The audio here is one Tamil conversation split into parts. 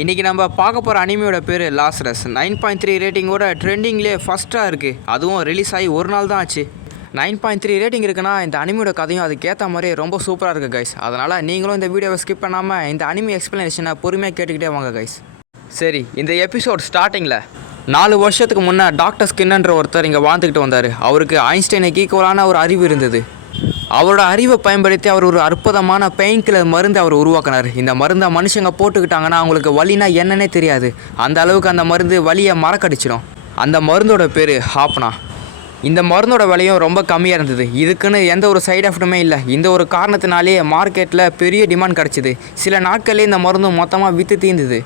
இன்றைக்கி நம்ம பார்க்க போகிற அனிமையோட பேர் லாஸ்ரஸ். 9.3 ரேட்டிங்கோட ட்ரெண்டிங்லேயே ஃபஸ்ட்டாக இருக்குது. அதுவும் ரிலீஸ் ஆகி ஒரு நாள் தான் ஆச்சு. 9.3 ரேட்டிங் இருக்குன்னா இந்த அனிமையோட கதையும் அதுக்கேற்ற மாதிரி ரொம்ப சூப்பராக இருக்குது கைஸ். அதனால் நீங்களும் இந்த வீடியோவை ஸ்கிப் பண்ணாமல் இந்த அனிமி எக்ஸ்ப்ளனேஷனை பொறுமையாக கேட்டுக்கிட்டே வாங்க கைஸ். சரி, இந்த எபிசோட் ஸ்டார்டிங்கில் 4 வருஷத்துக்கு முன்னே டாக்டர் ஸ்கின்னன்ற ஒருத்தர் இங்கே வாழ்ந்துக்கிட்டு வந்தார். அவருக்கு ஐன்ஸ்டைனுக்கு ஈக்குவலான ஒரு அறிவு இருந்தது. அவரோட அறிவை பயன்படுத்தி அவர் ஒரு அற்புதமான பெயின் கில்லர் மருந்து அவர் உருவாக்கினார். இந்த மருந்தை மனுஷங்க போட்டுக்கிட்டாங்கன்னா அவங்களுக்கு வலினா என்னன்னே தெரியாது. அந்த அளவுக்கு அந்த மருந்து வலியை மறக்கடிச்சிடும். அந்த மருந்தோட பேர் ஹாப்னா. இந்த மருந்தோட விலையும் ரொம்ப கம்மியாக இருந்தது. இதுக்குன்னு எந்த ஒரு சைடு எஃபெக்ட்டுமே இல்லை. இந்த ஒரு காரணத்தினாலேயே மார்க்கெட்டில் பெரிய டிமாண்ட் கிடச்சிது. சில நாட்களே இந்த மருந்து மொத்தமாக விற்று தீர்ந்தது.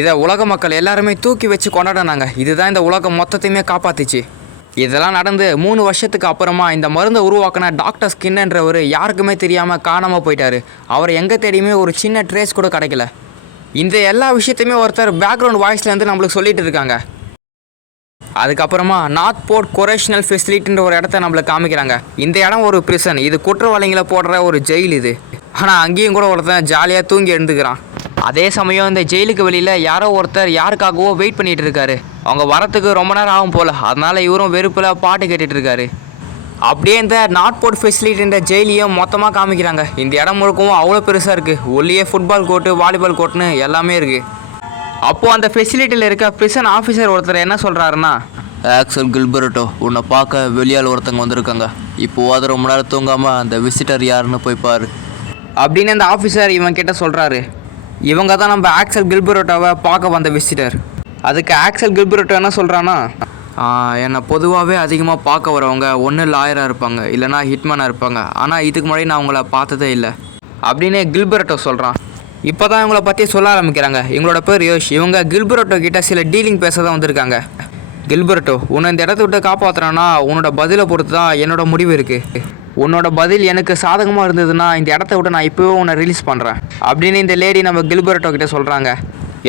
இதை உலக மக்கள் எல்லாருமே தூக்கி வச்சு கொண்டாடினாங்க. இதுதான் இந்த உலகம் மொத்தத்தையுமே காப்பாற்றிச்சு. இதெல்லாம் நடந்து 3 வருஷத்துக்கு அப்புறமா இந்த மருந்தை உருவாக்கின டாக்டர் ஸ்கின்னன்றவர் யாருக்குமே தெரியாமல் காணாமல் போயிட்டார். அவர் எங்கே தேடியுமே ஒரு சின்ன ட்ரேஸ் கூட கிடைக்கல. இந்த எல்லா விஷயத்தையுமே ஒருத்தர் பேக்ரவுண்ட் வாய்ஸ்லேருந்து நம்மளுக்கு சொல்லிட்டு இருக்காங்க. அதுக்கப்புறமா நார்த் போர்ட் கொரேஷனல் ஃபெசிலிட்டின்ற ஒரு இடத்த நம்மளுக்கு காமிக்கிறாங்க. இந்த இடம் ஒரு பிரிசன். இது குற்றவாளிகளை போடுற ஒரு ஜெயில் இது. ஆனால் அங்கேயும் கூட ஒருத்தன் ஜாலியாக தூங்கி எழுந்துக்கிறான். அதே சமயம் இந்த ஜெயிலுக்கு வெளியில் யாரோ ஒருத்தர் யாருக்காகவோ வெயிட் பண்ணிகிட்டு இருக்காரு. அவங்க வரத்துக்கு ரொம்ப நேரம் ஆகும் போல். அதனால் இவரும் வெறுப்பில் பாட்டு கேட்டுட்டு இருக்காரு. அப்படியே இந்த நார்த் போர்ட் ஃபெசிலிட்டின்ற ஜெயிலையும் மொத்தமாக காமிக்கிறாங்க. இந்த இடம் முழுக்கவும் அவ்வளோ பெருசாக இருக்குது. ஒல்லியே ஃபுட்பால் கோர்ட்டு, வாலிபால் கோர்ட்டுன்னு எல்லாமே இருக்குது. அப்போது அந்த ஃபெசிலிட்டியில் இருக்க பிரிசன் ஆஃபீஸர் ஒருத்தர் என்ன சொல்கிறாருன்னா, ஆக்சல் கில்பர்ட்டோ, உன்னை பார்க்க வெளியால் ஒருத்தங்க வந்திருக்காங்க. இப்போது அது ரொம்ப நேரம் தூங்காமல் அந்த விசிட்டர் யாருன்னு போய் பாரு அப்படின்னு அந்த ஆஃபீஸர் இவன் கிட்ட சொல்கிறாரு. இவங்க தான் நம்ம ஆக்சல் கில்பர்ட்டோவை பார்க்க வந்த விசிட்டர். அதுக்கு ஆக்சல் கில்பர்ட்டோ என்ன சொல்கிறான்னா, என்னை பொதுவாகவே அதிகமாக பார்க்க வரவங்க ஒன்று லாயராக இருப்பாங்க, இல்லைனா ஹிட்மேனாக இருப்பாங்க. ஆனால் இதுக்கு முன்னாடி நான் அவங்கள பார்த்ததே இல்லை அப்படின்னு கில்பர்ட்டோ சொல்கிறான். இப்போ தான் இவங்கள பற்றி சொல்ல ஆரம்பிக்கிறாங்க. இவங்களோட பேர் யோஷ். இவங்க கில்பர்ட்டோ கிட்ட சில டீலிங் பேச தான் வந்திருக்காங்க. கில்பர்ட்டோ, உன்னை இந்த இடத்த விட்டு காப்பாற்றுறேன்னா உன்னோட பதிலை பொறுத்து தான் என்னோட முடிவு இருக்குது. உன்னோட பதில் எனக்கு சாதகமாக இருந்ததுன்னா இந்த இடத்த விட்டு நான் இப்போவே உன்னை ரிலீஸ் பண்ணுறேன் அப்படின்னு இந்த லேடி நம்ம கில்பர்ட்டோ கிட்டே சொல்கிறாங்க.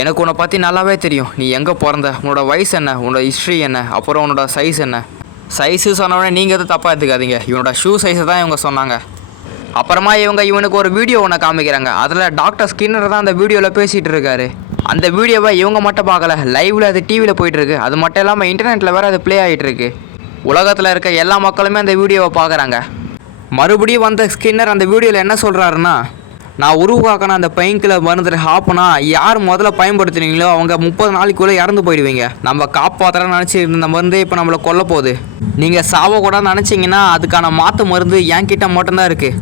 எனக்கு உன்னை பற்றி நல்லாவே தெரியும். நீ எங்கே பிறந்த, உன்னோட வயசு என்ன, உன்னோட ஹிஸ்ட்ரி என்ன, அப்புறம் உன்னோட சைஸ் என்ன. சைஸு சொன்னோடனே நீங்கள் எதுவும் தப்பாக எடுத்துக்காதீங்க. இவனோட ஷூ சைஸை தான் இவங்க சொன்னாங்க. அப்புறமா இவனுக்கு ஒரு வீடியோ ஒன்று காமிக்கிறாங்க. அதில் டாக்டர் ஸ்கின்னர் தான் அந்த வீடியோவில் பேசிகிட்டு இருக்காரு. அந்த வீடியோவை இவங்க மட்டும் பார்க்கல, லைவில் அது டிவியில் போயிட்டுருக்கு. அது மட்டும் இல்லாமல் இன்டர்நெட்டில் வேறு அது ப்ளே ஆகிட்டுருக்கு. உலகத்தில் இருக்க எல்லா மக்களுமே அந்த வீடியோவை பார்க்குறாங்க. மறுபடியும் வந்த ஸ்கின்னர் அந்த வீடியோவில் என்ன சொல்கிறாருன்னா, நான் உருவாக்கின அந்த பெயின் கில்லர் மருந்து ஹாப்னா யார் முதல்ல பயன்படுத்துனீங்களோ அவங்க 30 நாளைக்குள்ளே இறந்து போயிடுவீங்க. நம்ம காப்பாற்றுறன்னு நினச்சி இருந்த மருந்தே இப்போ நம்மளை கொல்ல போகுது. நீங்கள் சாவக்கூடாதுன்னு நினச்சிங்கன்னா அதுக்கான மாற்று மருந்து என்கிட்ட மட்டும்தான் இருக்குது.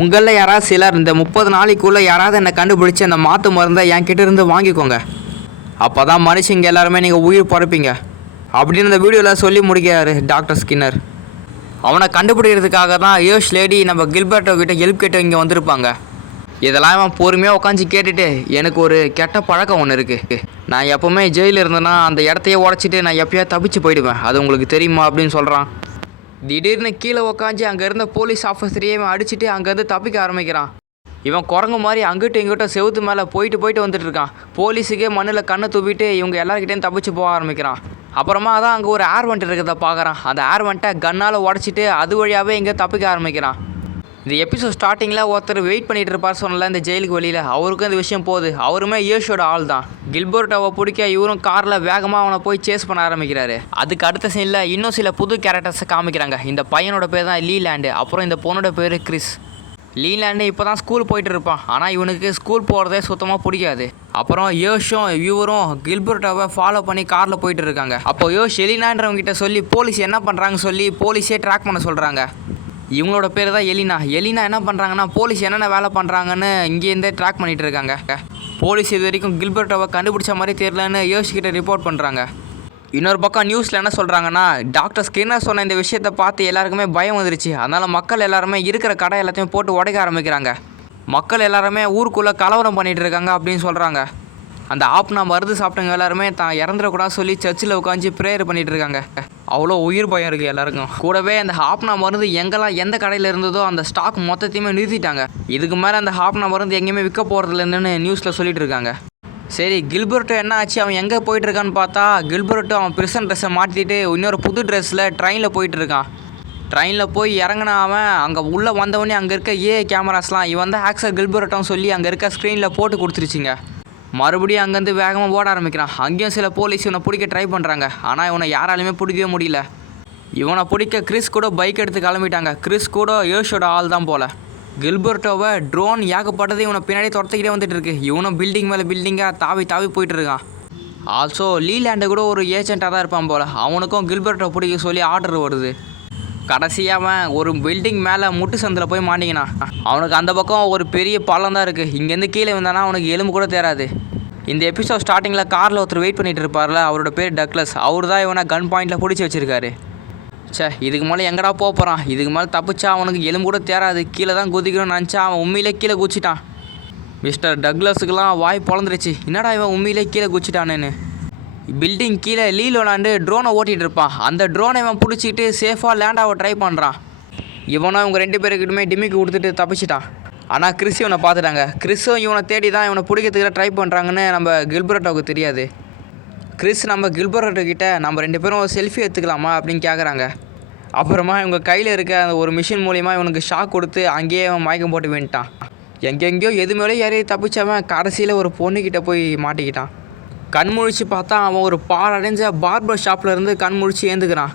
உங்களில் யாராவது சிலர் இந்த 30 நாளைக்குள்ளே யாராவது என்னை கண்டுபிடிச்சி அந்த மாற்று மருந்தை என்கிட்ட இருந்து வாங்கிக்கோங்க. அப்போ தான் மனுஷங்க எல்லாருமே நீங்கள் உயிர் பிறப்பீங்க அப்படின்னு இந்த வீடியோவில் சொல்லி முடிக்கிறாரு டாக்டர் ஸ்கின்னர். அவனை கண்டுபிடிக்கிறதுக்காக தான் யோஷ் லேடி நம்ம கில்பர்ட்டோ கிட்ட ஹெல்ப் கேட்டு இங்கே வந்திருப்பாங்க. இதெல்லாம் அவன் பொறுமையாக உட்காந்து கேட்டுட்டு, எனக்கு ஒரு கெட்ட பழக்கம் ஒன்று இருக்குது. நான் எப்போவுமே ஜெயிலில் இருந்தேன்னா அந்த இடத்தையே உடச்சிட்டு நான் எப்போயா தப்பிச்சு போயிடுவேன். அது உங்களுக்கு தெரியுமா அப்படின்னு சொல்கிறான். திடீர்னு கீழே உட்காந்து அங்கே இருந்த போலீஸ் ஆஃபீஸரையே இவன் அடிச்சுட்டு அங்கேருந்து தப்பிக்க ஆரம்பிக்கிறான். இவன் குரங்கு மாதிரி அங்கிட்டும் இங்கிட்டும் செவுத்து மேலே போயிட்டு வந்துட்டு இருக்கான். போலீஸுக்கே மண்ணில் கண்ணை தூவிட்டு இவங்க எல்லாருக்கிட்டேயும் தப்பிச்சு போக ஆரம்பிக்கிறான். அப்புறமா தான் அங்கே ஒரு ஏர் வெண்ட் இருக்கிறத பார்க்குறான். அந்த ஏர் வெண்ட்டை கன்னால் உடச்சிட்டு அது வழியாகவே இங்கே தப்பிக்க ஆரம்பிக்கிறான். இந்த எபிசோட் ஸ்டார்டிங்கில் ஒருத்தர் வெயிட் பண்ணிட்டு இருப்பார் சொன்னல இந்த ஜெயிலுக்கு வெளியில். அவருக்கும் இந்த விஷயம் போகுது. அவருமே யோஷோட ஆள் தான். கில்பர்ட்டோவை பிடிக்க இவரும் காரில் வேகமாக அவனை போய் சேஸ் பண்ண ஆரம்பிக்கிறாரு. அதுக்கு அடுத்த சீனில் இன்னும் சில புது கேரக்டர்ஸை காமிக்கிறாங்க. இந்த பையனோட பேர் தான் லீலாண்டு. அப்புறம் இந்த பொண்ணோட பேர் கிறிஸ். லீலாண்டு இப்போ தான் ஸ்கூல் போயிட்டு இருப்பான். ஆனால் இவனுக்கு ஸ்கூல் போகிறதே சுத்தமாக பிடிக்காது. அப்புறம் யோஷும் இவரும் கில்பர்ட்டோவை ஃபாலோ பண்ணி காரில் போயிட்டு இருக்காங்க. அப்போ யோஷ் எலினான்றவங்கிட்ட சொல்லி போலீஸ் என்ன பண்ணுறாங்கன்னு சொல்லி போலீஸே ட்ராக் பண்ண சொல்கிறாங்க. இவங்களோட பேர் தான் எலினா. என்ன பண்ணுறாங்கன்னா போலீஸ் என்னென்ன வேலை பண்ணுறாங்கன்னு இங்கேருந்தே ட்ராக் பண்ணிகிட்டு இருக்காங்க. போலீஸ் இது வரைக்கும் கில்பர்ட்டோவை கண்டுபிடிச்ச மாதிரி தெரியலன்னு யோஷ்கிட்ட ரிப்போர்ட் பண்ணுறாங்க. இன்னொரு பக்கம் நியூஸில் என்ன சொல்கிறாங்கன்னா, டாக்டர் ஸ்கின்னர் சொன்ன இந்த விஷயத்தை பார்த்து எல்லாருக்குமே பயம் வந்துருச்சு. அதனால் மக்கள் எல்லாருமே இருக்கிற கடை எல்லாத்தையும் போட்டு உடைக்க ஆரம்பிக்கிறாங்க. மக்கள் எல்லாருமே ஊருக்குள்ளே கலவரம் பண்ணிகிட்டு இருக்காங்க அப்படின்னு சொல்கிறாங்க. அந்த ஆப்னா மருந்து சாப்பிட்டவங்க எல்லாருமே தான் இறந்துடக்கூடாது சொல்லி சர்ச்சில் உட்காந்து ப்ரேயர் பண்ணிகிட்டு இருக்காங்க. அவ்வளோ உயிர் பயம் இருக்குது எல்லாருக்கும். கூடவே அந்த ஹாப்னா மருந்து எங்கெல்லாம் எந்த கடையில் இருந்ததோ அந்த ஸ்டாக் மொத்தத்தையுமே நிறுத்திட்டாங்க. இதுக்கு மேலே அந்த ஹாப்னா மருந்து எங்கேயுமே விற்க போகிறதில்லன்னு நியூஸில் சொல்லிட்டு இருக்காங்க. சரி, கில்பர்ட்டோ என்ன ஆச்சு, அவன் எங்கே போயிட்டுருக்கான்னு பார்த்தா கில்பர்ட்டோ அவன் பிரிசன் ட்ரெஸ்ஸை மாற்றிட்டு இன்னொரு புது ட்ரெஸ்ஸில் ட்ரெயினில் போயிட்டுருக்கான். ட்ரெயினில் போய் இறங்கின அவன் அங்கே உள்ளே வந்தவொடனே அங்கே இருக்க கேமராஸ்லாம் இவன் தான் ஆக்சல் கில்பர்ட்டோன்னு சொல்லி அங்கே இருக்க ஸ்க்ரீனில் போட்டு கொடுத்துருச்சிங்க. மறுபடியும் அங்கேருந்து வேகமாக ஓட ஆரம்பிக்கிறான். அங்கேயும் சில போலீஸ் இவனை பிடிக்க ட்ரை பண்ணுறாங்க. ஆனால் இவனை யாராலையுமே பிடிக்கவே முடியல. இவனை பிடிக்க கிறிஸ் கூட பைக் எடுத்து கிளம்பிட்டாங்க. கிறிஸ் கூட யோஷோட ஆள் தான் போல். கில்பர்ட்டோவை ட்ரோன் ஏகப்பட்டது இவனை பின்னாடி துரத்துக்கிட்டே வந்துட்டு இருக்கு. இவனும் பில்டிங் மேலே பில்டிங்காக தாவி தாவி போயிட்டு இருக்கான். ஆல்சோ லீலாண்டு கூட ஒரு ஏஜென்ட்டாக தான் இருப்பான் போல். அவனுக்கும் கில்பர்ட்டோ பிடிக்க சொல்லி ஆர்டர் வருது. கடைசியாக அவன் ஒரு பில்டிங் மேலே முட்டு சந்தில் போய் மாட்டிக்கினான். அவனுக்கு அந்த பக்கம் ஒரு பெரிய பள்ளம் தான் இருக்குது. இங்கேருந்து கீழே வந்தானா அவனுக்கு எலும்பு கூட தேராது. இந்த எபிசோட் ஸ்டார்டிங்கில் காரில் ஒருத்தர் வெயிட் பண்ணிட்டு இருப்பார்ல, அவரோட பேர் டக்ளஸ். அவர் தான் இவனை கன் பாயிண்டில் பிடிச்சி வச்சிருக்காரு. சே, இதுக்கு மேலே எங்கடா போக போகிறான்? இதுக்கு மேலே தப்பிச்சா அவனுக்கு எலும்பு கூட தேராது. கீழே தான் குதிக்கணும்னு நினச்சா அவன் உண்மையிலே கீழே குச்சிட்டான். மிஸ்டர் டக்ளஸுக்கெலாம் வாய் பொழந்துருச்சு. என்னடா இவன் உண்மையிலே கீழே குச்சிட்டானேன்னு. பில்டிங் கீழே லீலோலாண்டு ட்ரோனை ஓட்டிகிட்டு இருப்பான். அந்த ட்ரோனை இவன் பிடிச்சிக்கிட்டு சேஃபாக லேண்ட் ஆக ட்ரை பண்ணுறான். இவனும் இவங்க 2 பேருக்கிட்டுமே டிமிக்கு கொடுத்துட்டு தப்பிச்சிட்டான். ஆனால் கிறிஸ் இவனை பார்த்துட்டாங்க. கிறிஸும் இவனை தேடி தான் இவனை பிடிக்கிறதுக்கு ட்ரை பண்ணுறாங்கன்னு நம்ம கில்பர்ட்டோவுக்கு தெரியாது. கிறிஸ் நம்ம கில்பர்ட்டோ கிட்ட நம்ம 2 பேரும் ஒரு செல்ஃபி எடுத்துக்கலாமா அப்படின்னு கேட்குறாங்க. அப்புறமா இவங்க கையில் இருக்க அந்த ஒரு மிஷின் மூலிமா இவனுக்கு ஷாக் கொடுத்து அங்கேயே அவன் மயக்கம் போட்டு வேண்டான். எங்கெங்கேயோ எது மேலே ஏறி தப்பிச்சவன் கடைசியில் ஒரு பொண்ணுக்கிட்ட போய் மாட்டிக்கிட்டான். கண் முழிச்சு பார்த்தா அவன் ஒரு பாழடைஞ்ச பார்பர் ஷாப்பில் இருந்து கண் முழிச்சு ஏந்துக்கிறான்.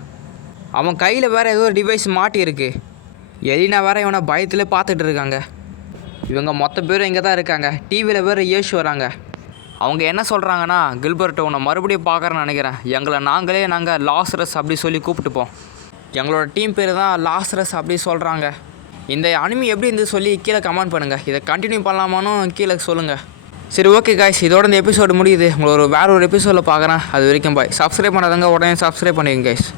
அவன் கையில் வேறு ஏதோ ஒரு டிவைஸ் மாட்டியிருக்கு. எலினா வேறு இவனை பயத்திலே பார்த்துட்டு இருக்காங்க. இவங்க மொத்த பேரும் இங்கே தான் இருக்காங்க. டிவியில் வேறு யேசு வராங்க. அவங்க என்ன சொல்கிறாங்கன்னா, கில்பர்ட்டோ உன்னை மறுபடியும் பார்க்குறேன்னு நினைக்கிறேன். எங்களை நாங்கள் லாசரஸ் அப்படி சொல்லி கூப்பிட்டுப்போம். எங்களோட டீம் பேர் தான் லாசரஸ் அப்படி சொல்கிறாங்க. இந்த அனிமி எப்படி இருந்து சொல்லி கீழே கமெண்ட் பண்ணுங்கள். இதை கண்டினியூ பண்ணலாமான்னு கீழே சொல்லுங்கள். சரி, ஓகே காய்ஸ், இதோட இந்த எபிசோடு முடியுது. உங்களை வேறு ஒரு எபிசோடில் பார்க்குறேன். அது வரைக்கும் பாய். சப்ஸ்கிரைப் பண்ணாதவங்க உடனே சப்ஸ்கிரைப் பண்ணிடுங்க காய்ஸ்.